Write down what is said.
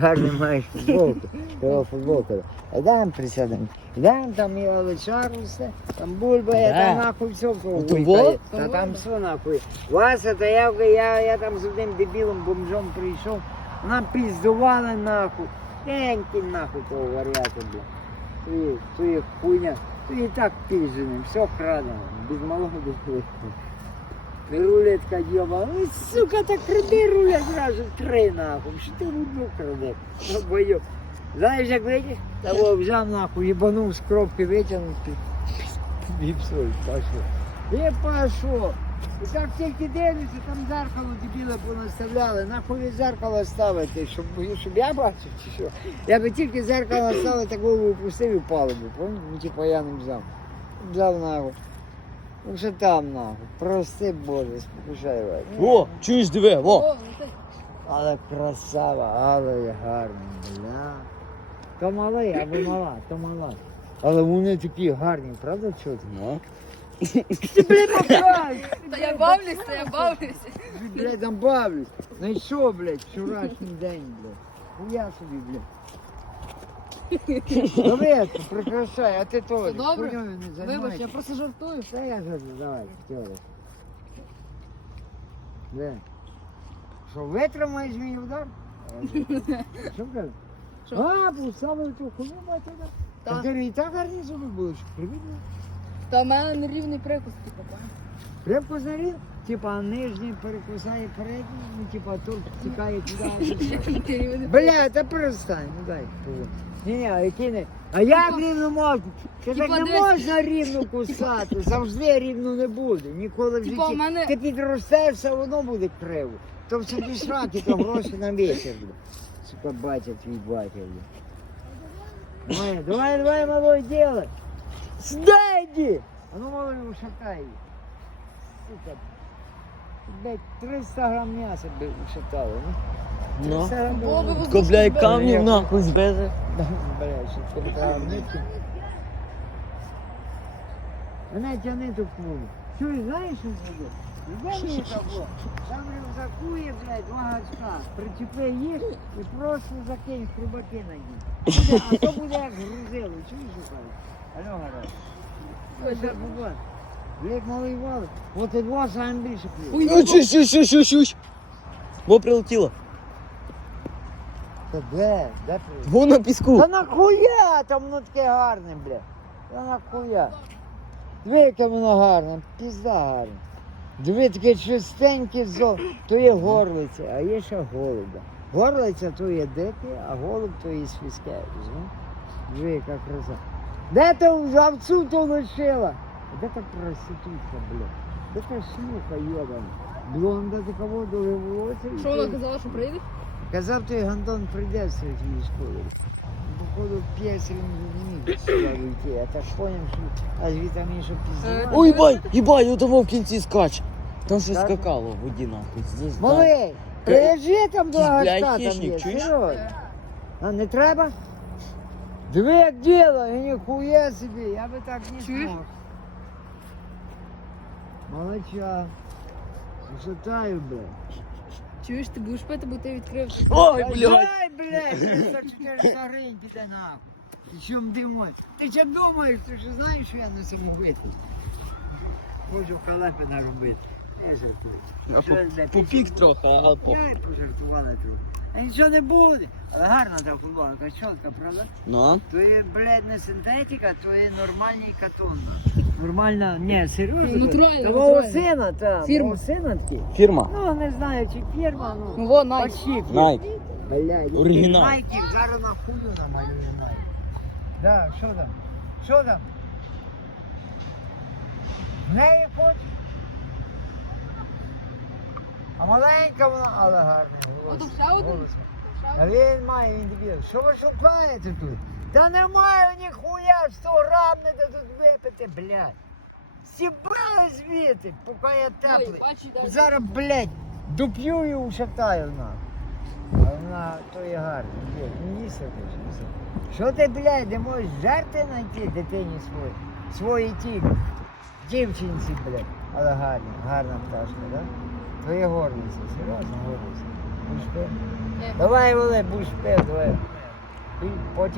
Гарний маєш футболку. Його футболка. Йдемо присядемо. Йдемо, там і Олечар там бульба, я Да. там нахуй все вот? Та там все нахуй. Вася, та я, я, я там з одним дебілом бомжом прийшов, нам піздували нахуй. Енький нахуй того варіата, бля. То є, хуйня. То і так пізженим, все крадено. Без малого без великого. Рулетка дьоба. Ну, сука, так кради руля зразу три нахуй. Що ти рублю краде? Ну, бою. Знаєш, як видиш? Того взяв нахуй, їбанув з кропки, витягнув. І і пішло. І пішло. І так тільки дивлюся, там зеркало дебіли понаставляли. Нахуй ви зеркало ставити, щоб, щоб я бачив чи що. Я би тільки зеркало ставив, так голову опустив і поняв? Ну, типу я не взяв. Взяв нахуй. Ну що там нахуй? Прости Боже, спокушай вас. О, чуєш, диви, во. О, Але красава, але я гарна, бля. То малий, або мала, то мала. Але вони такі гарні, правда, чути? Ну. Ти, блядь, бабай! Та я бавлюсь, та я бавлюсь. Блядь, там бавлюсь. Ну і що, блядь, вчорашній день, блядь. Я собі, блядь. Давай, прикрашай, а ти то. Добре. не Вибач, займайся. я просто жартую. Та я жартую, давай, тьоре. Де? Що, витримаєш мій удар? Що кажеш? Що? А, поставили ту хуйню, так? Так. Та ти і так гарні зуби що привіт. Та в мене нерівний прикус, типу, пам'ятаєш? Крепко зарів? Типа нижній перекусає передній, ну типа тут тікає туди. Бля, та перестань, ну дай. Ні, ні, а які не. А як рівно можна? Це Типа так не можна рівно кусати, завжди рівно не буде. Ніколи в Типа житті. в мене- Ти підростеш, все одно буде криво. То все ті сраки, то гроші на вечір. бля. Сука, батя твій батя. бля. Давай, давай, давай, малой, делай. Сюда иди! А ну, малой, ушатай. її. Сука. Блять, 300 грам м'яса би ушатало, ну? Ну. 300 грам блядь, Ні. камнів нахуй збере. Блядь, що це треба нитки. Мене тяни ту книгу. Чуєш, знаєш, що зробив? Де мені? Там рюкзаку є, блядь, два гачка. Причепи їх і просто закинь хрубаки на них. А то буде як грузило, чуєш, що кажуть? Алло, гараж. Ось так буває. Як малий валик. От і два саме більше плює. Ну, чусь, чусь, чусь, чусь, чусь. Во прилетіло. Та де? Де плює? Во на піску. Та нахуя там воно таке гарне, бля. Та нахуя. Диви, яке воно гарне, пізда гарне. Диви, таке чистеньке зо, то є горлиця, а є ще голуба. Горлиця то є дике, а голуб то є розумієш? Диви, яка краса. Де ти овцю то лишила? А Де та проститутка, бля? Де та шлюха йобана? Блонда така воду волосся. і Що вона ти- казала, що прийде? Казав той гандон прийде в святій школі. Походу п'єсі він не міг сюди вийти, а та ж поняв, що а звідти мені що піздували. Ой, бай, їбай, у того в кінці скач. Там щось Так? скакало в воді нахуй. Здесь, да. Малий, лежи там до Якийсь, гачка блядь, там хищник, є, чуєш? серйозно. А не треба? Диви, як діло, і ніхуя собі, я би так не Чуєш? смог. Молодча. Висотаю, блядь. Чуєш, ти будеш пити, бо ти відкрив. Ой, блядь. Дай, блядь, 300-400 гривень піде нахуй. Ти чим димой? Ти що думаєш, ти ж знаєш, що я не самовитий? Хочу халепи наробити. Я жартую. Що, блядь, Попік трохи, а по. Я й пожартувала трохи. А нічого не буде. Але гарна та футболка, чітка, правда? Ну, То є, блядь, не синтетика, то є нормальний катон. Нормальна, ні, серйозно. Натуральна, Того натуральна. сина, та, Фірма. мого сина такий. фірма. Ну, не знаю, чи фірма, ну. Ну, во, Найк. Почти. Найк. Блядь, Оригінал. Майків зараз на хую намалює Майк. Да, що там? Що там? В неї хочеш? А маленька вона, але гарна. Голос. ще один. голос. А він має, він дебіл. Що ви шукаєте тут? Та немає ніхуя, 100 грам не тут випити, блядь. Сібрали звідти, поки я теплий. Зараз, блядь, доп'ю і ушатаю на. А вона то є гарна. Блядь, не їсти не їсти. Що ти, блядь, не можеш жарти знайти дитині свої? Свої ті дівчинці, блядь. Але гарна, гарна пташка, да? Твоє горниця, серйозно горниця. Будеш пив? Давай, Олег, будеш пив, давай. І потім